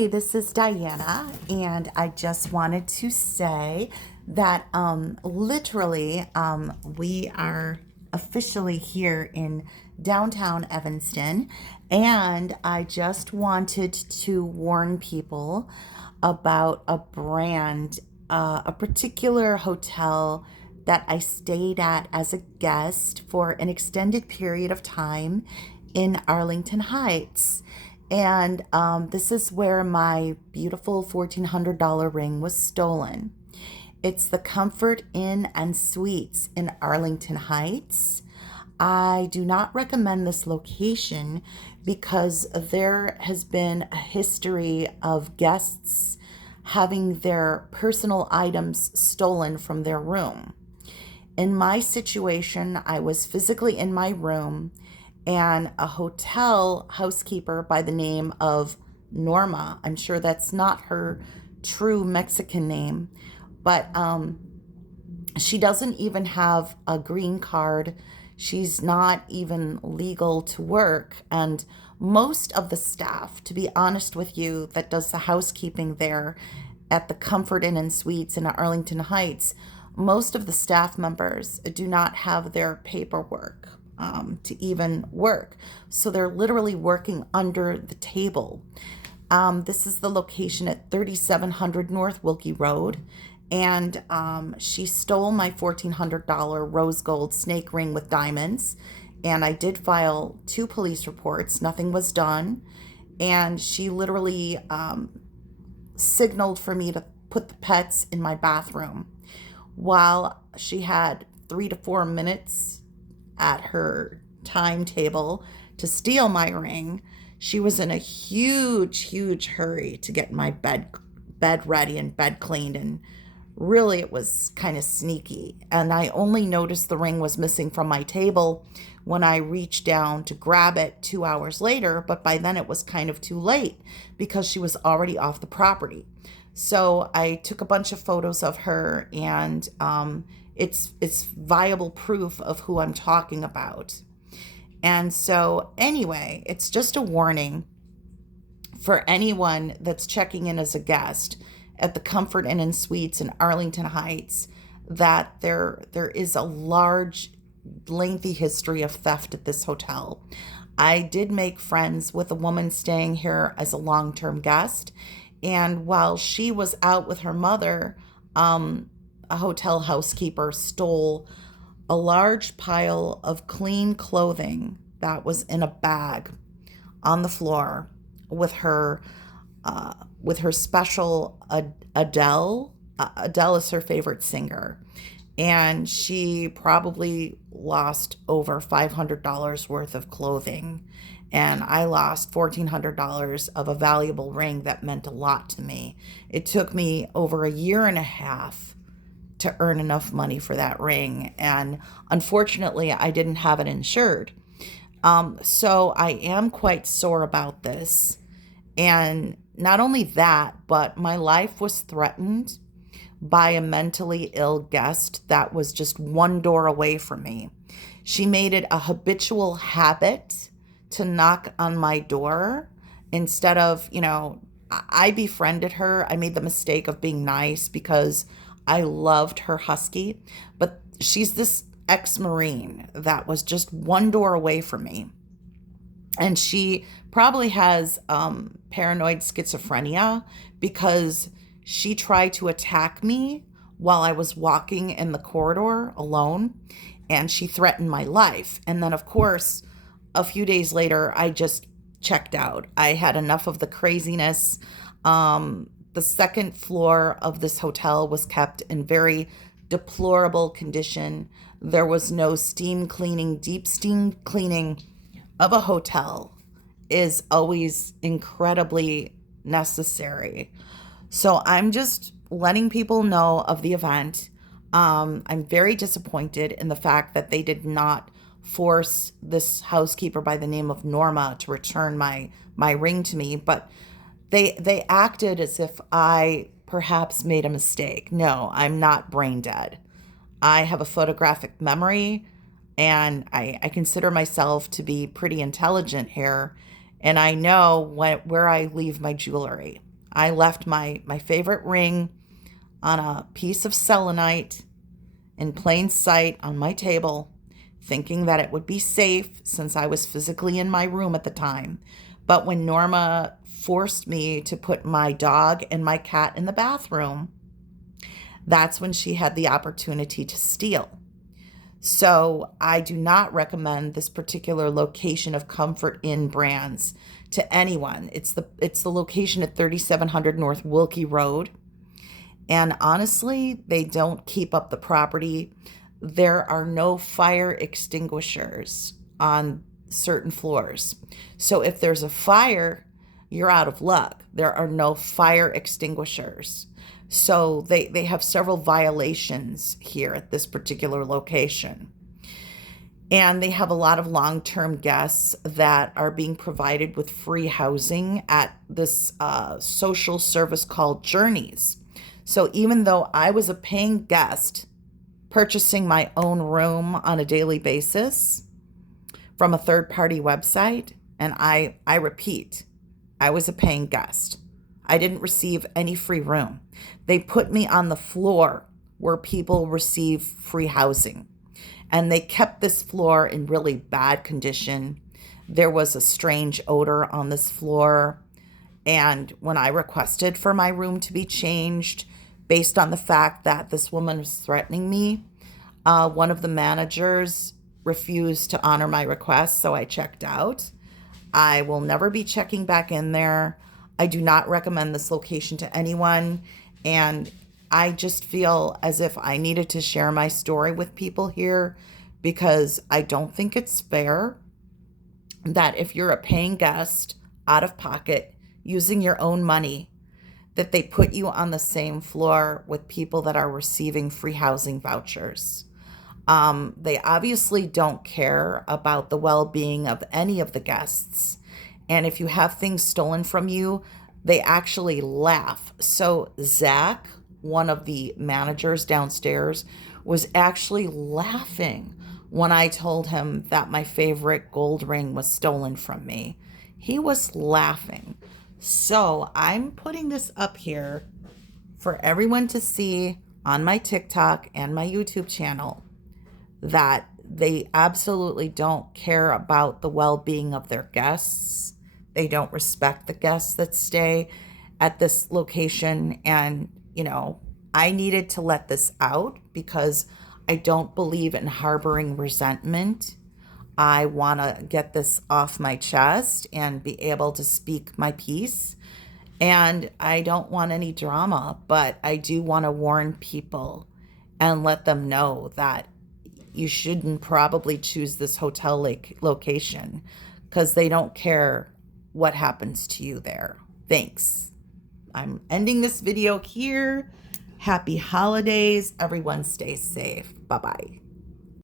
Hi, this is Diana, and I just wanted to say that we are officially here in downtown Evanston, and I just wanted to warn people about a particular hotel that I stayed at as a guest for an extended period of time in Arlington Heights. And this is where my beautiful $1,400 ring was stolen. It's the Comfort Inn and Suites in Arlington Heights. I do not recommend this location because there has been a history of guests having their personal items stolen from their room. In my situation, I was physically in my room, and a hotel housekeeper by the name of Norma, I'm sure that's not her true Mexican name, but she doesn't even have a green card. She's not even legal to work. And most of the staff, to be honest with you, that does the housekeeping there at the Comfort Inn and Suites in Arlington Heights, most of the staff members do not have their paperwork to even work. So they're literally working under the table. This is the location at 3700 North Wilkie Road. And she stole my $1,400 rose gold snake ring with diamonds. And I did file 2 police reports. Nothing was done. And she literally signaled for me to put the pets in my bathroom. While she had 3 to 4 minutes at her timetable to steal my ring, she was in a huge hurry to get my bed ready and bed cleaned, and really it was kind of sneaky. And I only noticed the ring was missing from my table when I reached down to grab it 2 hours later, but by then it was kind of too late because she was already off the property. So I took a bunch of photos of her, and it's viable proof of who I'm talking about. And so anyway, it's just a warning for anyone that's checking in as a guest at the Comfort Inn and Suites in Arlington Heights that there is a large, lengthy history of theft at this hotel. I did make friends with a woman staying here as a long-term guest, and while she was out with her mother, a hotel housekeeper stole a large pile of clean clothing that was in a bag on the floor with her special Adele. Adele is her favorite singer, and she probably lost over $500 worth of clothing. And I lost $1,400 of a valuable ring that meant a lot to me. It took me over a year and a half to earn enough money for that ring. And unfortunately, I didn't have it insured. So I am quite sore about this. And not only that, but my life was threatened by a mentally ill guest that was just one door away from me. She made it a habitual habit to knock on my door instead of, I befriended her. I made the mistake of being nice because I loved her husky, but she's this ex-Marine that was just one door away from me. And she probably has paranoid schizophrenia because she tried to attack me while I was walking in the corridor alone, and she threatened my life. And then, of course, a few days later, I just checked out. I had enough of the craziness. The second floor of this hotel was kept in very deplorable condition. There was no steam cleaning. Deep steam cleaning of a hotel is always incredibly necessary. So I'm just letting people know of the event. I'm very disappointed in the fact that they did not force this housekeeper by the name of Norma to return my ring to me, but they acted as if I perhaps made a mistake. No, I'm not brain dead. I have a photographic memory, and I consider myself to be pretty intelligent here, and I know where I leave my jewelry. I left my favorite ring on a piece of selenite in plain sight on my table, thinking that it would be safe since I was physically in my room at the time. But when Norma forced me to put my dog and my cat in the bathroom, that's when she had the opportunity to steal. So I do not recommend this particular location of Comfort Inn brands to anyone. It's the location at 3700 North Wilkie Road. And honestly, they don't keep up the property. There are no fire extinguishers on certain floors. So if there's a fire, you're out of luck. There are no fire extinguishers. So they have several violations here at this particular location. And they have a lot of long-term guests that are being provided with free housing at this social service called Journeys. So even though I was a paying guest purchasing my own room on a daily basis from a third-party website, and I repeat, I was a paying guest. I didn't receive any free room. They put me on the floor where people receive free housing. And they kept this floor in really bad condition. There was a strange odor on this floor. And when I requested for my room to be changed, based on the fact that this woman was threatening me, one of the managers refused to honor my request, so I checked out. I will never be checking back in there. I do not recommend this location to anyone. And I just feel as if I needed to share my story with people here because I don't think it's fair that if you're a paying guest out of pocket using your own money, that they put you on the same floor with people that are receiving free housing vouchers. They obviously don't care about the well-being of any of the guests. And if you have things stolen from you, they actually laugh. So Zach, one of the managers downstairs, was actually laughing when I told him that my favorite gold ring was stolen from me. He was laughing. So I'm putting this up here for everyone to see on my TikTok and my YouTube channel that they absolutely don't care about the well-being of their guests. They don't respect the guests that stay at this location. And, I needed to let this out because I don't believe in harboring resentment. I want to get this off my chest and be able to speak my piece. And I don't want any drama, but I do want to warn people and let them know that you shouldn't probably choose this hotel location because they don't care what happens to you there. Thanks. I'm ending this video here. Happy holidays. Everyone stay safe. Bye-bye.